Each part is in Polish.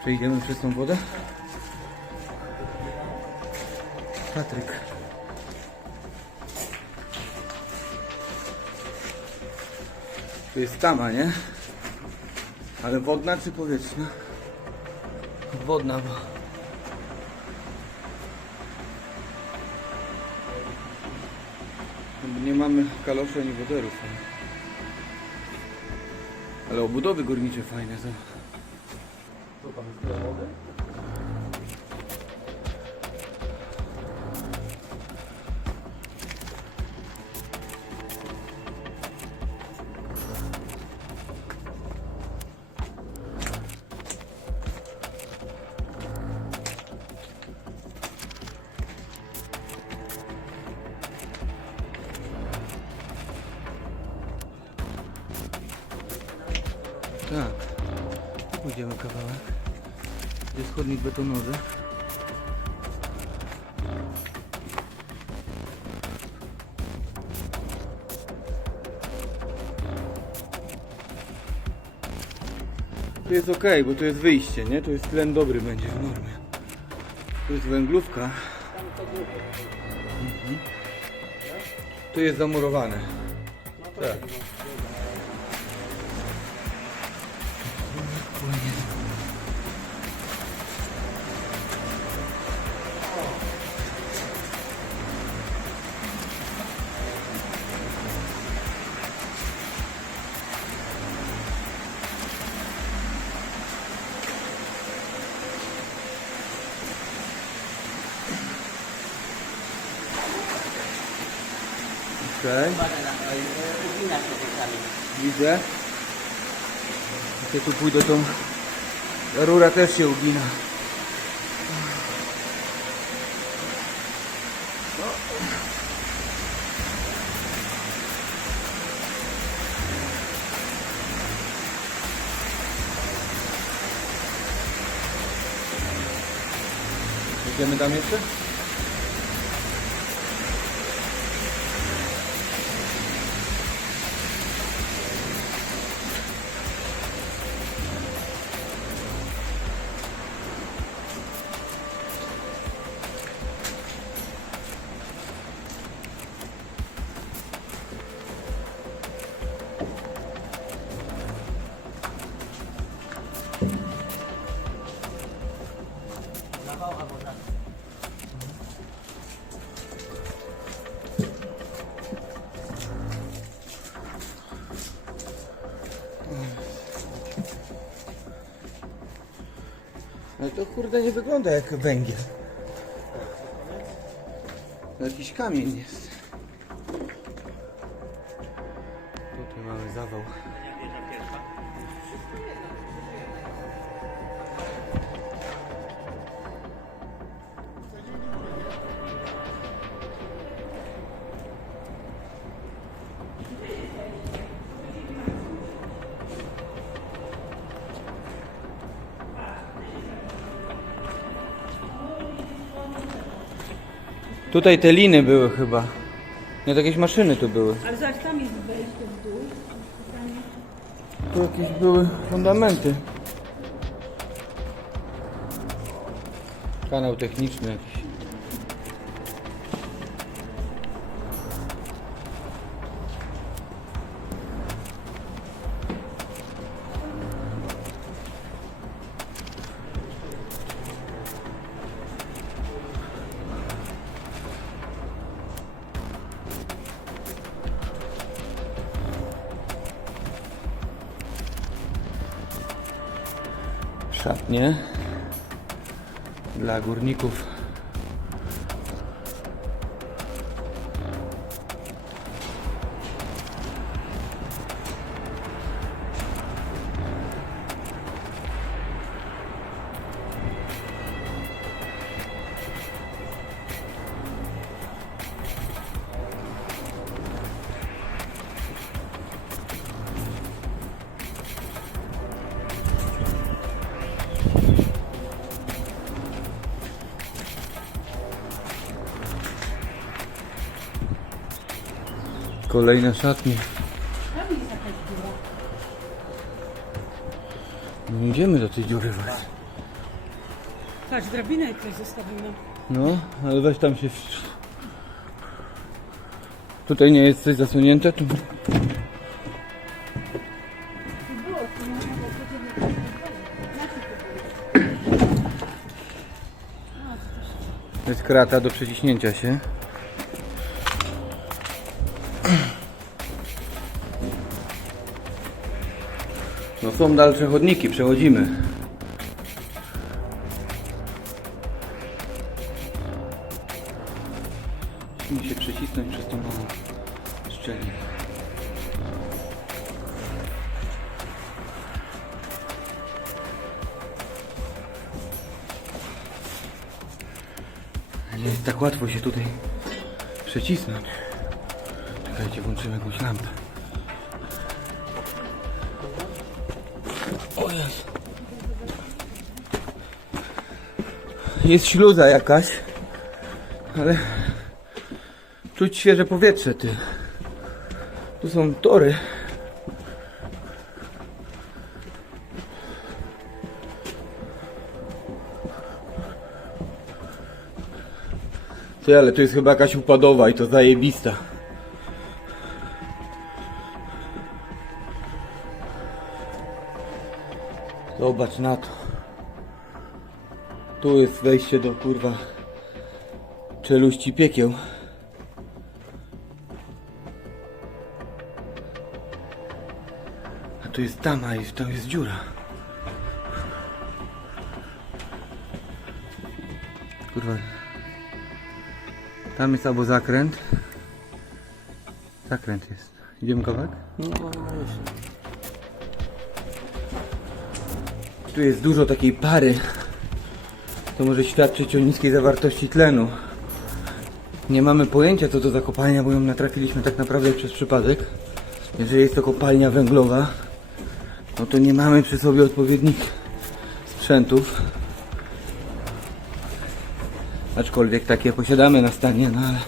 Przejdziemy przez tą wodę. Patryk. To jest tama, nie? Ale wodna czy powietrzna? Wodna, bo... Nie mamy kaloszy ani woderów. Ale obudowy górnicze fajne są. Tak. Tu pójdziemy kawałek. Jest chodnik betonowy. Tu jest ok, bo tu jest wyjście, nie? Tu jest tlen dobry będzie w normie. Tu jest węglówka. Mhm. Tu jest zamurowane. Tak. Okej. Ugina. Widzę. Jak ja tu pójdę, to rura też się ugina. Idziemy tam jeszcze? Ale to kurde nie wygląda jak węgiel. To jakiś kamień jest. Tutaj te liny były chyba. Nie, to jakieś maszyny tu były. Ale zaś tam jest wejście w dół. Tu jakieś były fundamenty. Kanał techniczny jakiś. Szatnie dla górników. Kolejne szatnie. No idziemy do tej dziury właśnie. Patrz, drabinę ktoś zostawił. No, ale weź tam się... w- Tutaj nie jest coś zasunięte, nie. To jest krata do przeciśnięcia się. Są dalsze chodniki, przechodzimy. Musimy się przecisnąć przez tą małą szczelinę. Nie jest tak łatwo się tutaj przecisnąć. Czekajcie, włączymy jakąś lampę. Jest. Śluza jakaś, ale czuć świeże powietrze, ty. Tu są tory. Ty, ale to jest chyba jakaś upadowa i to zajebista. Zobacz na to. Tu jest wejście do kurwa czeluści piekieł. A tu jest tama i tam jest dziura. Kurwa. Tam jest albo zakręt. Zakręt jest. Idziemy kawałek? No, no, już. Tu jest dużo takiej pary. To może świadczyć o niskiej zawartości tlenu. Nie mamy pojęcia co to za kopalnia, bo ją natrafiliśmy tak naprawdę przez przypadek. Jeżeli jest to kopalnia węglowa, no to nie mamy przy sobie odpowiednich sprzętów. Aczkolwiek takie posiadamy na stanie, no ale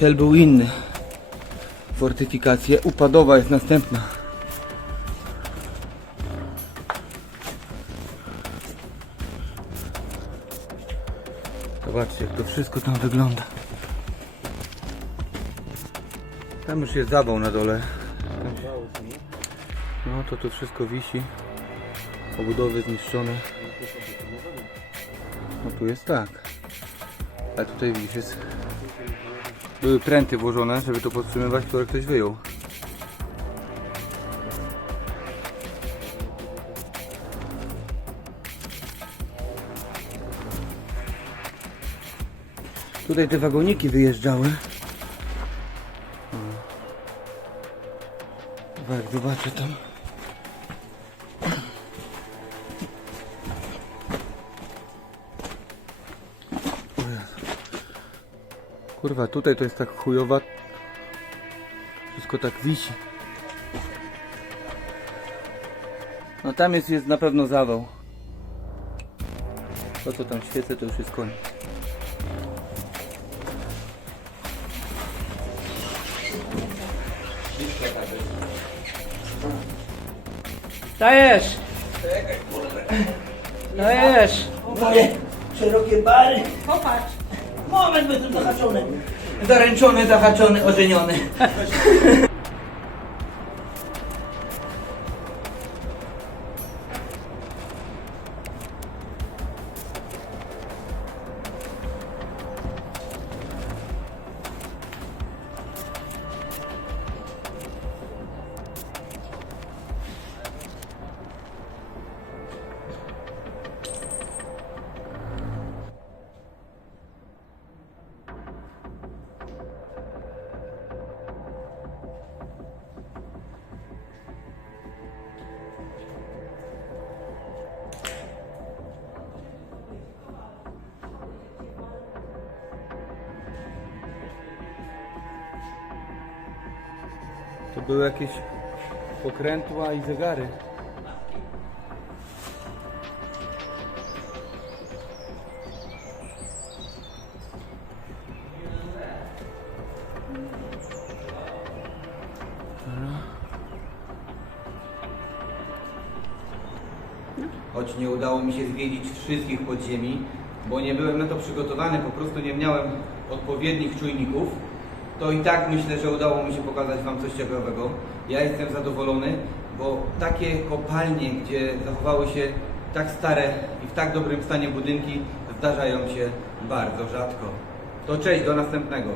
cel był inny. Fortyfikacje upadowa jest następna. Zobaczcie, jak to wszystko tam wygląda. Tam już jest zawał na dole. No to tu wszystko wisi. Obudowy zniszczone. No tu jest tak. A tutaj widzisz. Były pręty włożone, żeby to podtrzymywać, które ktoś wyjął. Tutaj te wagoniki wyjeżdżały. Chyba jak zobaczę tam. Kurwa, tutaj to jest tak chujowa. Wszystko tak wisi. No tam jest, jest na pewno zawał. To co tam świecę to już jest koniec. Dajesz! Dajesz! Moje szerokie bary. Popatrz. Moment, bo jestem zahaczony. Zaręczony, zahaczony, ożeniony. były jakieś pokrętła i zegary. choć nie udało mi się zwiedzić wszystkich podziemi, bo nie byłem na to przygotowany, po prostu nie miałem odpowiednich czujników, to i tak myślę, że udało mi się pokazać Wam coś ciekawego. Ja jestem zadowolony, bo takie kopalnie, gdzie zachowały się tak stare i w tak dobrym stanie budynki, zdarzają się bardzo rzadko. To cześć, do następnego.